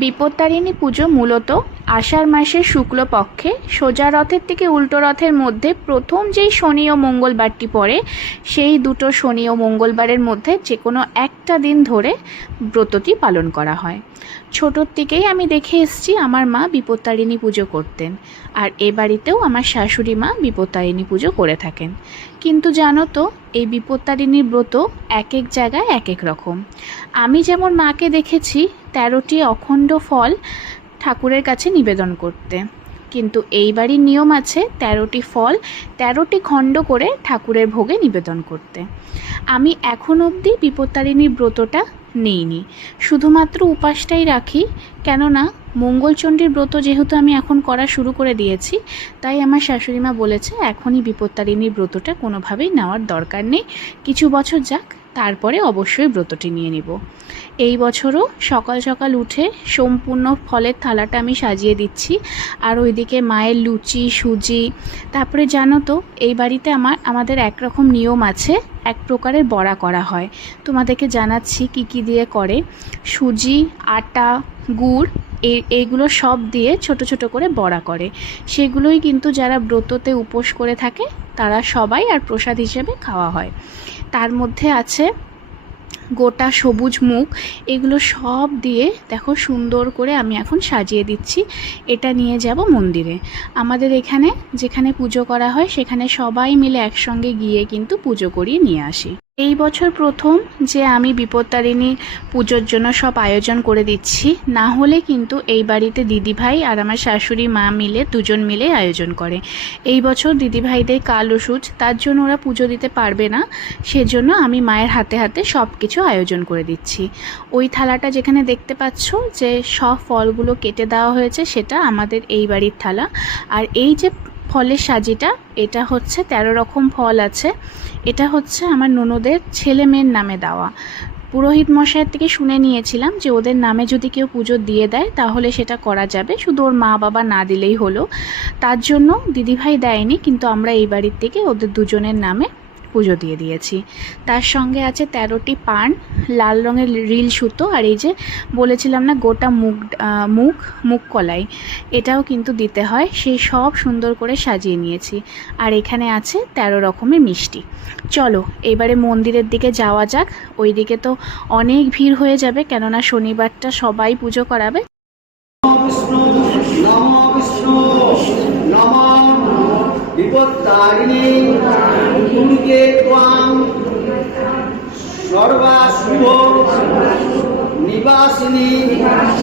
বিপত্তারিণী পুজো মূলত আষাঢ় মাসের শুক্লপক্ষে সোজা রথের থেকে উল্টো রথের মধ্যে প্রথম যেই শনি ও মঙ্গলবারটি পড়ে সেই দুটো শনি ও মঙ্গলবারের মধ্যে যে কোনো একটা দিন ধরে ব্রতটি পালন করা হয়। ছোটোর থেকেই আমি দেখে এসেছি আমার মা বিপত্তারিণী পুজো করতেন, আর এ বাড়িতেও আমার শাশুড়ি মা বিপত্তারিণী পুজো করে থাকেন। কিন্তু জানো তো, এই বিপত্তারিণীর ব্রত এক এক জায়গায় এক এক রকম। আমি যেমন মাকে দেখেছি 13টি অখণ্ড ফল ঠাকুরের কাছে নিবেদন করতে, কিন্তু এই বাড়ির নিয়ম আছে 13টি ফল 13টি খণ্ড করে ঠাকুরের ভোগে নিবেদন করতে। আমি এখন অবধি বিপত্তারিণীর ব্রতটা নিইনি, শুধুমাত্র উপাসটাই রাখি। কেননা মঙ্গলচণ্ডীর ব্রত যেহেতু আমি এখন করা শুরু করে দিয়েছি, তাই আমার শাশুড়িমা বলেছে এখনই বিপত্তারিণীর ব্রতটা কোনোভাবেই নেওয়ার দরকার নেই, কিছু বছর যাক, তারপরে অবশ্যই ব্রতটি নিয়ে নিব। এই বছরও সকাল সকাল উঠে সম্পূর্ণ ফলের থালাটা আমি সাজিয়ে দিচ্ছি, আর ওইদিকে মায়ের লুচি সুজি। তারপরে জানো তো, এই বাড়িতে আমাদের একরকম নিয়ম আছে, এক প্রকারের বড়া করা হয়। তোমাদেরকে জানাচ্ছি কি কি দিয়ে করে। সুজি, আটা, গুড়, এইগুলো সব দিয়ে ছোট ছোট করে বড়া করে। সেগুলোই কিন্তু যারা ব্রততে উপোস করে থাকে তারা সবাই আর প্রসাদ হিসেবে খাওয়া হয়। তার মধ্যে আছে গোটা সবুজ মুগ। এগুলো সব দিয়ে দেখো সুন্দর করে আমি এখন সাজিয়ে দিচ্ছি। এটা নিয়ে যাব মন্দিরে। আমাদের এখানে যেখানে পুজো করা হয় সেখানে সবাই মিলে একসঙ্গে গিয়ে কিন্তু পুজো করিয়ে নিয়ে আসি। এই বছর প্রথম যে আমি বিপত্তারিণী পুজোর জন্য সব আয়োজন করে দিচ্ছি, না হলে কিন্তু এই বাড়িতে দিদিভাই আর আমার শাশুড়ি মা মিলে দুজন মিলে আয়োজন করে। এই বছর দিদিভাইদের কাল ওষুধ, তার জন্য ওরা পুজো দিতে পারবে না, সেজন্য আমি মায়ের হাতে হাতে সব কিছু আয়োজন করে দিচ্ছি। ওই থালাটা যেখানে দেখতে পাচ্ছ যে সব ফলগুলো কেটে দেওয়া হয়েছে, সেটা আমাদের এই বাড়ির থালা। আর এই যে ফলের সাজিটা, এটা হচ্ছে 13 রকম ফল আছে। এটা হচ্ছে আমার ননদের ছেলে মেয়ের নামে দেওয়া। পুরোহিত মশাইয়ের থেকে শুনে নিয়েছিলাম যে ওদের নামে যদি কেউ পুজো দিয়ে দেয় তাহলে সেটা করা যাবে, শুধু ওর মা বাবা না দিলেই হলো। তার জন্য দিদিভাই দেয়নি, কিন্তু আমরা এই বাড়ির থেকে ওদের দুজনের নামে পুজো দিয়ে দিয়েছি। তার সঙ্গে আছে 13টি পান, লাল রঙের রিল সুতো, আর এই যে বলেছিলাম না গোটা মুগ কলাই, এটাও কিন্তু দিতে হয়। সেই সব সুন্দর করে সাজিয়ে নিয়েছি। আর এখানে আছে 13 রকমের মিষ্টি। চলো এবারে মন্দিরের দিকে যাওয়া যাক। ওই দিকে তো অনেক ভিড় হয়ে যাবে, কেননা শনিবারটা সবাই পুজো করাবে। বিপত্তারিণী তুমিকে ত্বাং সর্বাশুভ নিবাসিনী